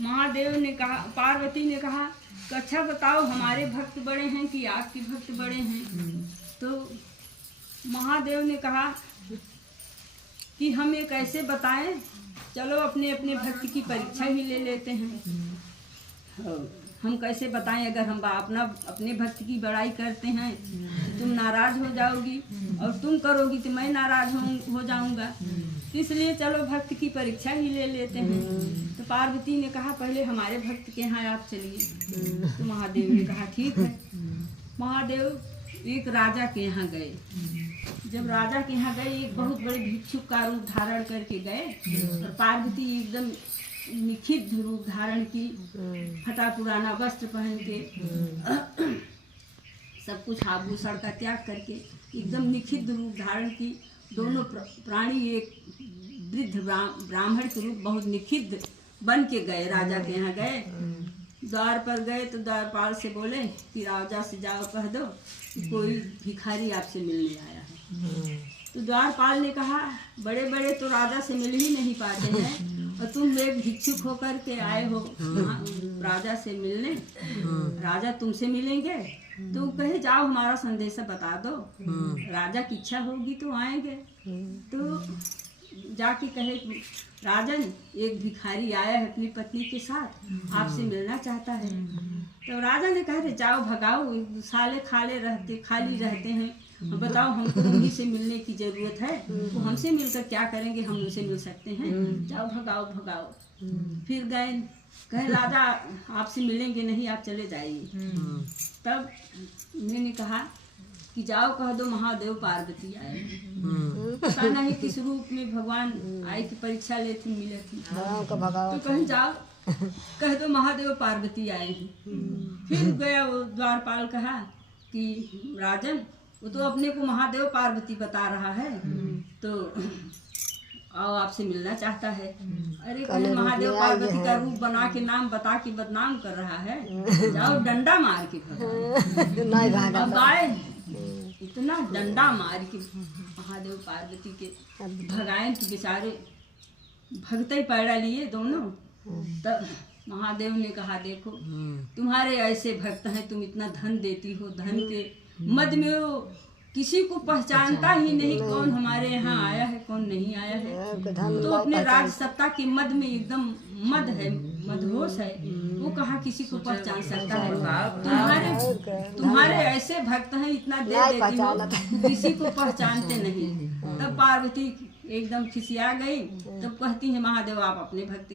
महादेव ने कहा, पार्वती ने कहा कि अच्छा बताओ हमारे भक्त बड़े हैं कि आपके भक्त बड़े हैं। तो महादेव ने कहा कि हम ये कैसे बताएं, चलो अपने अपने भक्त की परीक्षा ही ले लेते हैं। हम कैसे बताएं, अगर हम अपने भक्त की बड़ाई करते हैं तो तुम नाराज हो जाओगी और तुम करोगी तो मैं नाराज हो जाऊंगा, इसलिए चलो भक्त की परीक्षा ही ले लेते हैं। तो पार्वती ने कहा पहले हमारे भक्त के यहाँ आप चलिए। तो महादेव ने कहा ठीक है। महादेव एक राजा के यहाँ गए। जब राजा के यहाँ गए, एक बहुत बड़े भिक्षुक का रूप धारण करके गए और पार्वती एकदम निखिद्ध रूप धारण की, फटा पुराना वस्त्र पहन के, सब कुछ आभूषण का त्याग करके एकदम निखिद्ध रूप धारण की। दोनों प्राणी एक वृद्ध ब्राह्मण के रूप बहुत निखिद्ध बन के गए, राजा के यहाँ गए। द्वार पर गए तो द्वारपाल से बोले कि राजा से जाओ कह दो कि कोई भिखारी आपसे मिलने आया है। तो द्वारपाल ने कहा बड़े बड़े तो राजा से मिल ही नहीं पाते हैं और तुम एक भिक्षुक होकर के आए हो राजा से मिलने, राजा तुमसे मिलेंगे? तो कहे जाओ हमारा संदेशा बता दो, राजा की इच्छा होगी तो आएंगे। तो जाके कहे राजन एक भिखारी आया है अपनी पत्नी के साथ, आपसे मिलना चाहता है। तो राजा ने कहा जाओ भगाओ, साले खाली रहते हैं, बताओ हमको उन्हीं से मिलने की जरूरत है, वो हमसे मिलकर क्या करेंगे, हम उनसे मिल सकते हैं, जाओ भगाओ भगाओ। फिर गए, कहे राजा आपसे मिलेंगे नहीं, आप चले जाइए। तब मैंने कहा कि जाओ कह दो महादेव पार्वती आए। पता नहीं किस रूप में भगवान आए की परीक्षा लेती मिले थी। तो कहीं जाओ कह दो महादेव पार्वती आए हैं। फिर गया वो द्वारपाल, कहा कि राजन वो तो अपने को महादेव पार्वती बता रहा है, तो आओ आपसे मिलना चाहता है। अरे कहे महादेव पार्वती का रूप बना के नाम बता के बदनाम कर रहा है, जाओ डंडा मार के भगाओ। अब आए इतना डंडा मार के महादेव पार्वती के भगाए कि बेचारे भगते ही पैड़ा लिए दोनों। तब महादेव ने कहा देखो तुम्हारे ऐसे भक्त हैं, तुम इतना धन देती हो, धन के मद में वो किसी को पहचानता ही नहीं कौन हमारे यहाँ आया है कौन नहीं आया है। तो अपने राज सत्ता के मद में एकदम मद है, मदहोश है, वो कहाँ किसी को पहचान सकता है। तुम्हारे ऐसे भक्त हैं, इतना दे देती हो किसी को पहचानते नहीं। तब पार्वती एकदम खिसिया गई। तब कहती है महादेव आप अपने भक्त